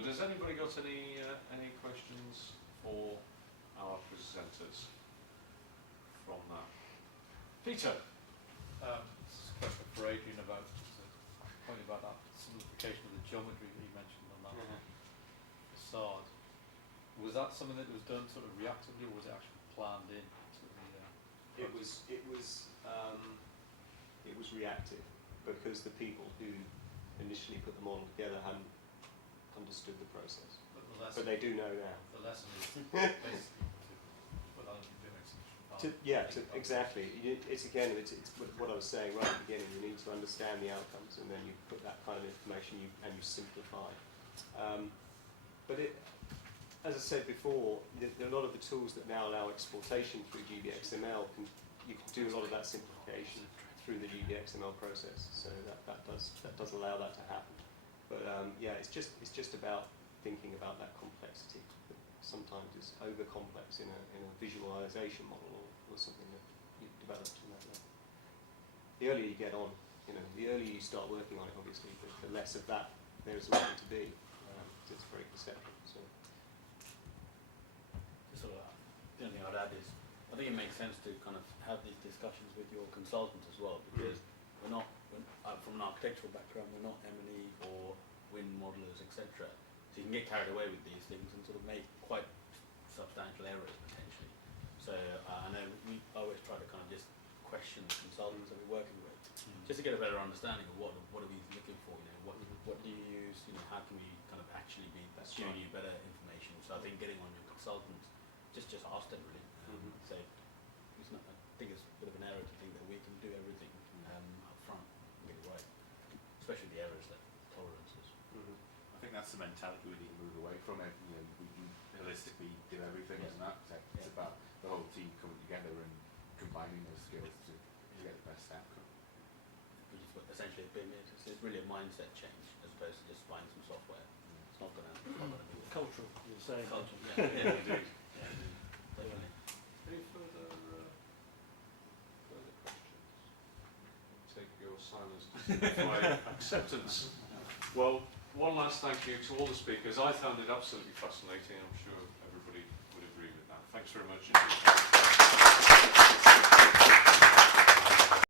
But has anybody got any questions for our presenters from that? Peter. This is a question for Adrian about point about that simplification of the geometry that you mentioned on that facade. Was that something that was done sort of reactively, or was it actually planned in? It was reactive, because the people who initially put the model together hadn't understood the process. But they do know now. The lesson is basically to put that into BIM execution. Exactly. It's what I was saying right at the beginning. You need to understand the outcomes, and then you put that kind of information and you simplify. But as I said before, there are a lot of the tools that now allow exportation through GBXML. You can do a lot of that simplification through the GBXML process. So that does allow that to happen. But it's just about thinking about that complexity that sometimes is over complex in a visualization model or something that you've developed in that way. The earlier you get on, the earlier you start working on it, obviously, the less of that there is likely to be. It's very perceptive. So. The only thing I'd add is, I think it makes sense to kind of have these discussions with your consultants as well, because we're not, from an architectural background, we're not M&E or wind modelers, etc. So you can get carried away with these things and sort of make quite substantial errors potentially. So I know we always try to kind of just question the consultants that we're working with, just to get a better understanding of what are we looking for. What do you use? How can we kind of actually be giving you better information? So I think getting on your consultants, just ask them really. Say, I think it's a bit of an error to think that we can do everything up front and get it right, especially the errors like tolerances. I think that's the mentality we need to move away from. It, we can holistically do everything, isn't that? It's about the whole team coming together and combining those skills to get the best outcome. Which is what essentially BIM is. It's really a mindset change as opposed to just buying some software. It's not going to be Cultural, you're saying. culture. Yeah, indeed. Definitely. Any further questions? Take your silence to signify acceptance. Well, one last thank you to all the speakers. I found it absolutely fascinating. I'm sure everybody would agree with that. Thanks very much indeed.